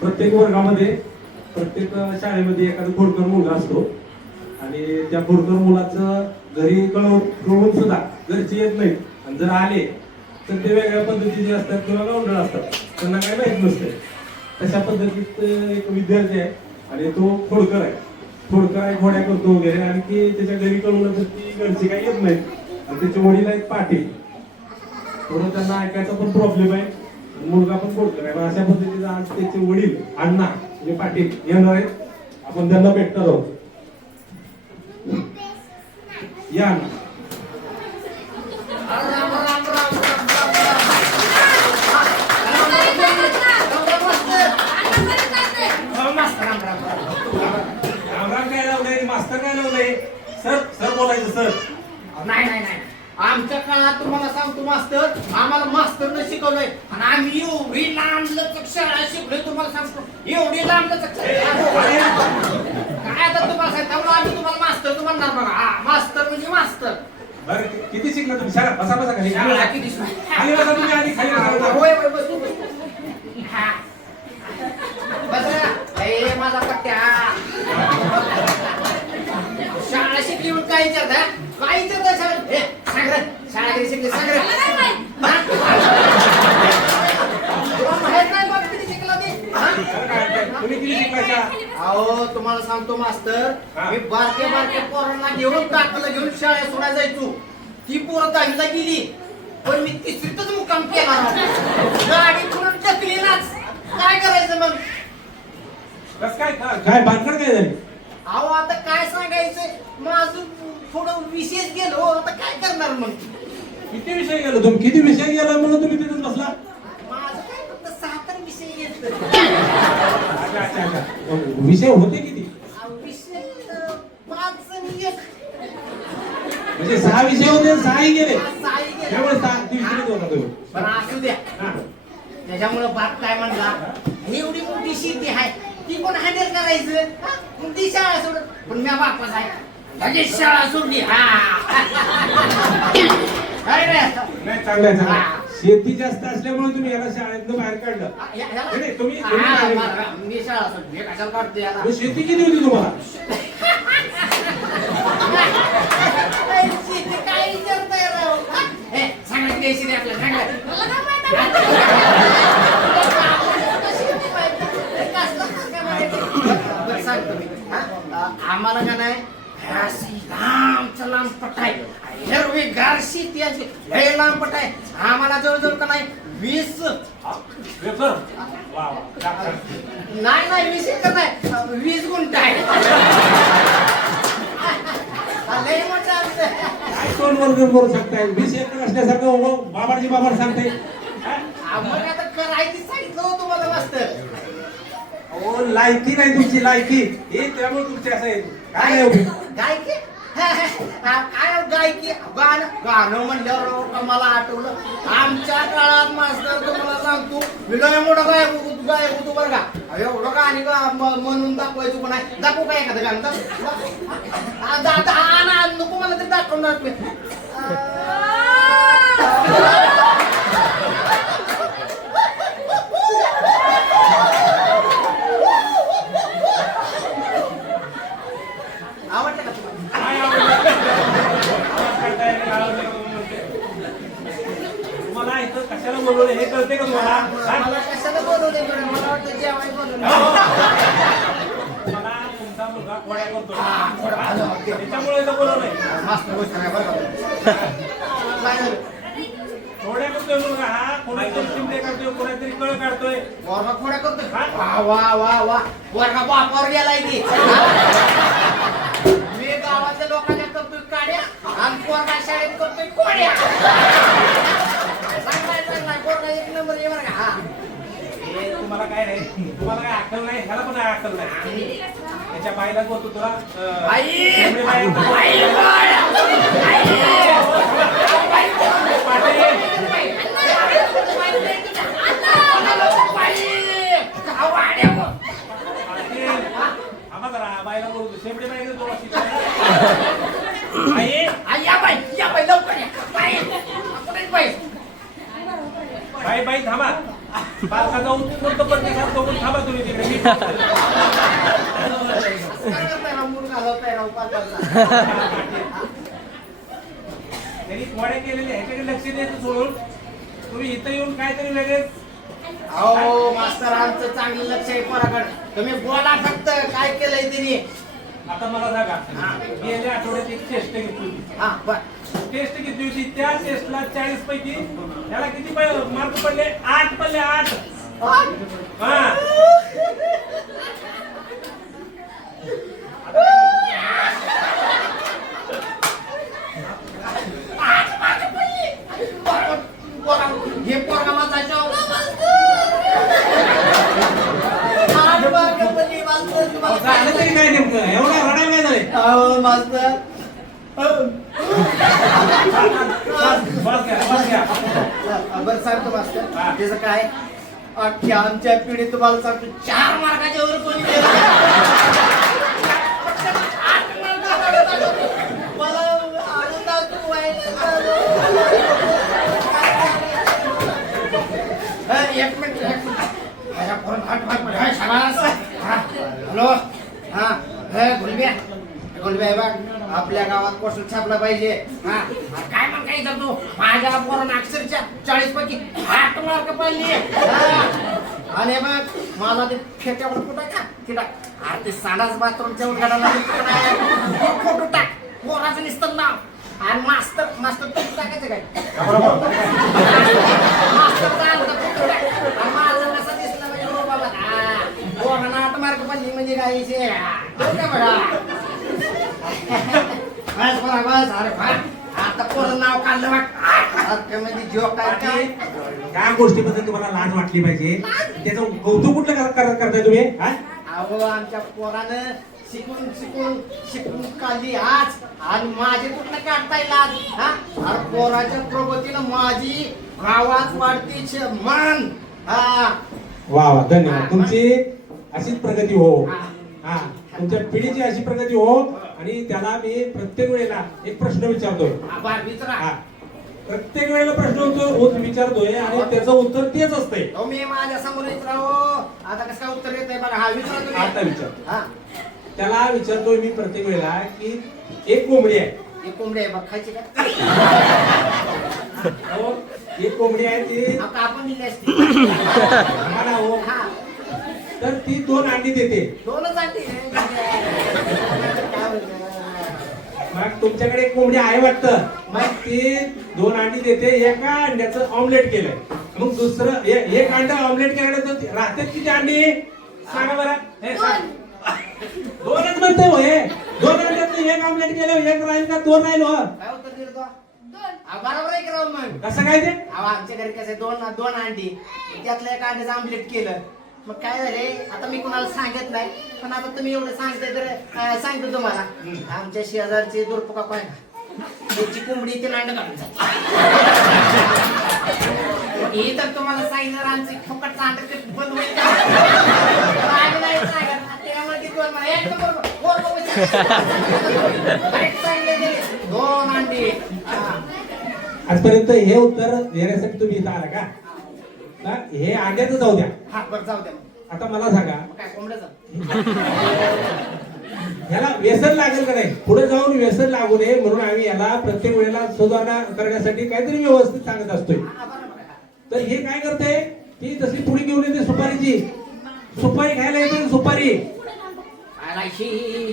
प्रत्येक वर्गामध्ये प्रत्येक शाळेमध्ये एखादा खोडकर मुलगा असतो आणि त्या खोडकर मुलाचं घरी कळवून सुद्धा घरचे येत नाहीत आणि जर आले तर ते वेगळ्या पद्धतीचे असतात किंवा गावंढळ असतात, त्यांना काय माहीत नसते. तशा पद्धतीत एक विद्यार्थी आहे आणि तो खोडकर आहे, खोड्या करतो वगैरे आणि ती त्याच्या घरी कळवलं तर ती घरची काही येत नाहीत आणि त्याचे वडील आहेत पाटील, थोडं त्यांना ऐकायचा पण प्रॉब्लेम आहे, मुलगा पण खोडकर आहे. अशा पद्धतीचं आज त्याचे वडील अण्णा म्हणजे पाटील येणार आहेत, आपण त्यांना भेटणार आहोत. या अण्णा. मास्तर काय लावलंय? सर बोलायचं सर. नाही नाही नाही, आमच्या काळात तुम्हाला सांगतो मास्तर, आम्हाला मास्तरनं शिकवलंय आणि आम्ही एवढी लांबलचक शाळा शिकलोय. तुम्हाला सांगतो एवढी लांबलचक काय आता तुम्हाला सांगतो, आम्ही तुम्हाला मास्तर म्हणणार बघा. हा मास्तर म्हणजे मास्तर. बरं किती शिकला तुम्ही? शाळा बसा खाली. किती खाली बसा तुम्ही आधी खाली बसा. होय होय बसू. हा बसा. ए माझा पट्ट्या शाळा शिकली म्हणून काय विचारता? काय विचारता सांग रे. शाळा कधी शिकली सांग रे. माहित नाही बाबा किती शिकला ते? तुम्ही किती शिकला? अहो तुम्हाला सांगतो मास्तर, मी बारक्या पोरांना घेऊन टाकलं घेऊन शाळेत सोडायला जायचो. ती पोरं 10वीला गेली पण मी तिसरीतच मुक्काम केला. गाडी पुढून टकली नाच. काय करायचं मग? कस काय भानगड काय झाली? अहो आता काय सांगायचं, माझं थोडं विशेष गेलो. आता काय करणार मग? किती विषय गेलो तुम्ही? किती विषय गेला म्हणून तुम्ही तिथेच बसला? माझं काय फक्त 7 विषय घेतलं. अच्छा. विषय होते किती? विषय 5 आणि 1 म्हणजे 6 विषय होते, 6ही गेले. 6ही गेले. त्यामुळे 6 विषय होता तुम्ही. पण असू द्या. त्याच्यामुळं बाप काय म्हणला, एवढी मोठी शेती आहे ती कोण हँडल करायचं? मग ती शाळा सोडत. पण मी बापाच आहे लगेच शाळा सोडली. काय रे? नाही चांगलं. शेती जास्त असल्यामुळे तुम्ही याला शाळेतनं बाहेर काढलं. नाही, तुम्ही मी शाळा सोडली. कशाला काढते आता? शेती किती होती तुम्हाला? शेती काय विचारताय राव? सांगा द्यायची नाही आपल्याला. सांगतो मी आम्हाला का नाही लांबचा लांब पटाय हिरवी गार शेती अशी लय लांब पटाय. आम्हाला जवळजवळ का नाही 20 नाही 20 एकर नाही 20 गुंठ आहे. लय मोठं आमचं. काय तोंड वर्गण करू शकताय? 20 एकर असल्यासारखं बाबाजी सांगते. आम्हाला आता करायची सांगितलं हो तुम्हाला मास्तर. हो लायकी नाही तुमची लायकी हे त्यामुळे तुमची असं आहे. काय गायकी काय गायकी? गाणं म्हणल्यावर मला आठवलं आमच्या काळात मास्तर. तुम्हाला सांगतो विलय मोठा गायक होतो बरं का. एवढं गाणी म्हणून दाखवायचो पण आहे. दाखवू काय एखादं गाणं? नको मला ते दाखवणार तुम्ही. आवडलं का तुम्हाला इथं कशाला बोलवले हे कळते का तुम्हाला? मला कशाला बोलवले? मला वाटतं जेवायला बोलवलं. मला तुमचा मुलगा खोड्या करतो त्याच्यामुळे इथं बोलवलंय. मास्तर गोष्ट काय बरं का? काय झालं? खोड्या करतोय मुलगा हा. कोणातरी चिमटे काढतोय, कोणातरी कळ काढतोय. वर्गा खोड्या करतोय. वा वर्गा बापावर गेलाय ती. मी गावातल्या लोकांना करतोय काड्या आणि पोरगा शाळेत करतोय खोड्या. चांगलाय पोरगा 1 नंबर आहे बरं का. हे तुम्हाला काय नाही, तुम्हाला काय अक्कल नाही, ह्याला पण अक्कल नाही. त्याच्या बाईला बोलतो तुला बाईला बोलतो शेपडे बाई लवकर बाई थांबा. बालकाचा उत्कृष्ट प्रतिसाद बघून थांबा तुम्ही तिकडे मी काय करताय ना मूल घालवताय ना उपासाचा. त्यांनी कोड्या केलेल्या ह्याच्याकडे लक्ष द्यायचं सोडून तुम्ही इथं येऊन काहीतरी वेगळेच. अहो मास्तर आमचं चांगलं लक्ष आहे पोराकडे. तुम्ही बोला फक्त काय केलंय तिने. आता मला सांगा गेल्या आठवड्यात एक टेस्ट घेतली होती. हा बर. टेस्ट घेतली होती त्या टेस्टला 40 पैकी त्याला किती मार्क पडले? 8 पडले. 8. हा हे पोरगा माझा झालं तरी काय नेमकं एवढा रडा काय झाले? मास्तर बस घ्या. बरं सांगतो मास्तर हा. त्याचं काय अख्ख्या आमच्या पिढीत तुम्हाला सांगतो 4 मार्काच्या वर कोणी गेलं. मला आनंदातून व्हायला झालं. एक मिनिट हॅलो हा गुलबे बघ आपल्या गावात पोस्टर छापला पाहिजे. हा काय मग काय करतो माझ्या पोरानं अक्षरच्या 40 पैकी 8 मार्क पडली. आणि मग मला ते फेट्यावर कुठं का तिला अरे ते साडाच बाथरूमच्या उद्घाटनाला फोटो टाक पोराचं निसतं नाव आणि मास्तर मास्तर फोटो टाकायचं काय मास्तर फोटो टाक आणि माझं कसं दिसलं म्हणजे हो बाबा पोरानं 8 मार्क पडली म्हणजे काय बघा बस बरं बस. अरे बा आता पोरं नाव काढलं वाट मध्ये जीव काय त्या गोष्टीबद्दल तुम्हाला लाज वाटली पाहिजे. त्याचं कौतुक कुठलं करताय तुम्ही? अहो आमच्या पोरानं शिकून शिकून शिकून काढली आज आणि माझे कुठलं काढताय लाज. हा अरे पोराच्या प्रगतीनं माझी गावात वाढती मान. हा वा वा धन्यवाद. तुमची अशीच प्रगती हो. हा तुमच्या पिढीची अशी प्रगती हो. आणि त्याला मी प्रत्येक वेळेला एक प्रश्न विचारतोय. आभार मित्रा. प्रत्येक वेळेला प्रश्न विचारतोय आणि त्याचं उत्तर तेच असतंय. मी माझ्या समोर विचारावं आता कसं काय उत्तर येतंय बघा. हा विचारा तुम्ही. आता विचार. हा त्याला विचारतोय मी प्रत्येक वेळेला की एक कोंबडी आहे. एक कोंबडी आहे बघ खायची का? हो एक कोंबडी आहे ती आता आपण दिली असती. आम्हाला हो हा तर ती 2 अंडी देते. 2च अंडी. मग तुमच्याकडे एक कोंबडी आहे वाटतं. मग ती 2 अंडी देते. एका अंड्याचं ऑमलेट केलंय. मग दुसरं एक अंडा ऑमलेट केल्यानंतर राहते किती अंडी सांगा बरं? 2च म्हणतोय होय. 2 अंड्याचं एक ऑमलेट केलं एक राहील का 2 राहील हो? काय उत्तर दिलं तो? बरोबर आहे करावं मग. कसं काय ते? आमच्या घरी कसं 2 अंडी त्यातलं एक अंड्याचं आमलेट केलं. मग काय झाले आता मी कुणाला सांगत नाही पण आता तुम्ही एवढं सांगताय तर सांगतो तुम्हाला. आमच्या शेजारची दुर्पका काय त्याची कोंबडी ते अंड काढून जाते. ही तर तुम्हाला सांगितलं आमची फुकटचं अंड बंद होईल का? आम्ही नाही सांगत. त्यामुळे ती दोन मला एक नंबर चांगले गेले 2 अंडी. आजपर्यंत हे उत्तर देण्यासाठी तुम्ही इथं आला का? हे अंड्याचं जाऊ द्या. हा बरं जाऊ द्या. आता मला सांगा काय कोंबड्याचं ह्याला व्यसन लागेल का नाही? पुढे जाऊन व्यसन लागू नये म्हणून आम्ही याला प्रत्येक वेळेला सुधारणा करण्यासाठी काहीतरी व्यवस्थित सांगत असतोय. तर हे काय करते की तशी पुढे घेऊन येते सुपारीची. सुपारी खायला येते सुपारी.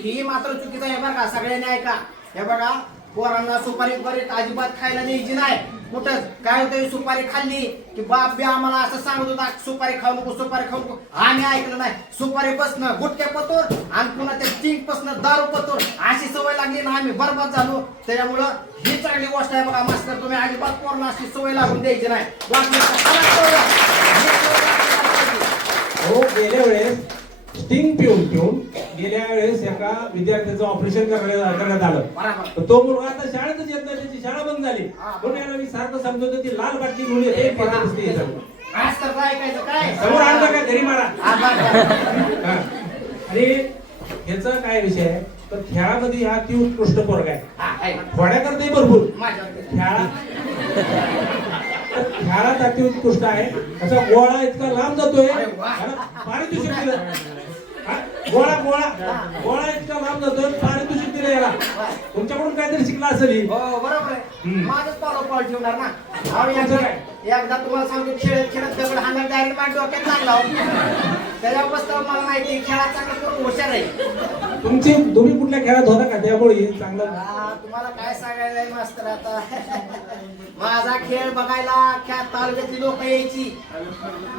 ही मात्र चुकीचं आहे बरं का. सगळ्यांनी ऐका. हे बघा पोरांना सुपारी अजिबात खायला द्यायची नाही. कुठंच काय होतं सुपारी खाल्ली की बाप बी आम्हाला असं सांगत होता सुपारी खाऊ नको सुपारी खाऊ नको. आम्ही ऐकलं नाही. सुपारी पासनं गुटक्या पतोर आणि पुन्हा त्या टिंक पासनं दारू पतोर अशी सवय लागली ना आम्ही बरबाद झालो. त्याच्यामुळं ही चांगली गोष्ट आहे बघा मास्तर. तुम्ही अजिबात पोरांना अशी सवय लागून द्यायची नाही. हो गेल्या वेळेस स्टिंग पिऊन गेल्या वेळेस एका विद्यार्थ्याचं ऑपरेशन करण्यात आलं. तर तो मुलगा आता शाळेतच येत नाही. त्याची शाळा बंद झाली. म्हणून याला मी सारखं समजवतो ती लाल बाटली घेऊन येते समोर आणलं का घरी मारा. आणि ह्याचा काय विषय आहे तर खेळामध्ये हा ती उत्कृष्ट पोरगा आहे. खोड्या करते भरपूर खेळा तर खेळासाठी उत्कृष्ट आहे. त्याचा गोळा इतका लांब जातोय अरे वा. पारितोषिक दिलं. हा? गोळा गोळा गोळा इतका लांब जातोय, पारितोषिक दिलं याला. तुमच्याकडून काहीतरी शिकला असेल ही. हो बरोबर आहे. हम्म. माझंच पावलं ठेवणार ना. अहो, तुमचं काय? एकदा तुम्हाला सांगतो खेळत खेळत दगड हाणला डायरेक्ट माझ्या डोक्यात लागला हो. त्याच्यावर बसता मला माहिती आहे, खेळात चांगलं करून हुशार आहे. तुम्ही कुठल्या खेळात होता का त्यामुळे हे चांगलं. तुम्हाला काय सांगायला आहे मास्तर आता. माझा खेळ बघायला अख्ख्या तालुक्यातली लोक यायची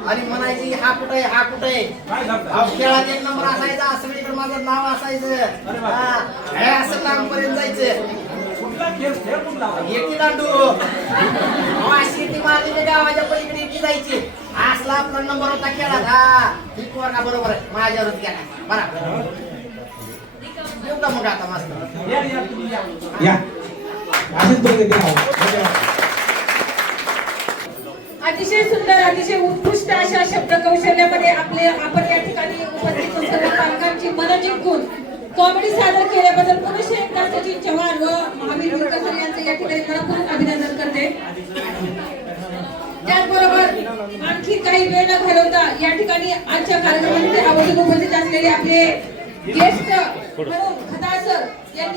आणि म्हणायची हा कुठं आहे हा कुठं आहे. काय सांगता? अहो, खेळात एक नंबर असायचा, सगळीकडे माझं नाव असायचं. हा, हे असं लांबपर्यंत जायचं. कुठला खेळ खेळ कुठला होता? एकी दांडू अहो, अशी ती माझी त्या गावाच्या पलीकडे एकी जायची. असला आपला नंबर होता खेळात. हा ही पोरगा बरोबर आहे माझ्यावरच गेला बरोबर. येऊ का मग आता मास्तर. या या तुम्ही या. या अशीच प्रगती राहा. धन्यवाद. अतिशय सुंदर अतिशय उत्कृष्ट अशा शब्द कौशल्यामध्ये आपण या ठिकाणी उपस्थित सर्व पालकांची मनं जिंकून कॉमेडी सादर केल्याबद्दल पुनश्च एकदा सचिन चव्हाण व महावीर विरकर यांचं या ठिकाणी मनपूर्वक अभिनंदन करते. त्याचबरोबर आणखी काही वेळ न घालवता या ठिकाणी आजच्या कार्यक्रमामध्ये आवर्जून उपस्थित असलेले आपले गेस्ट म्हणून खताळ सर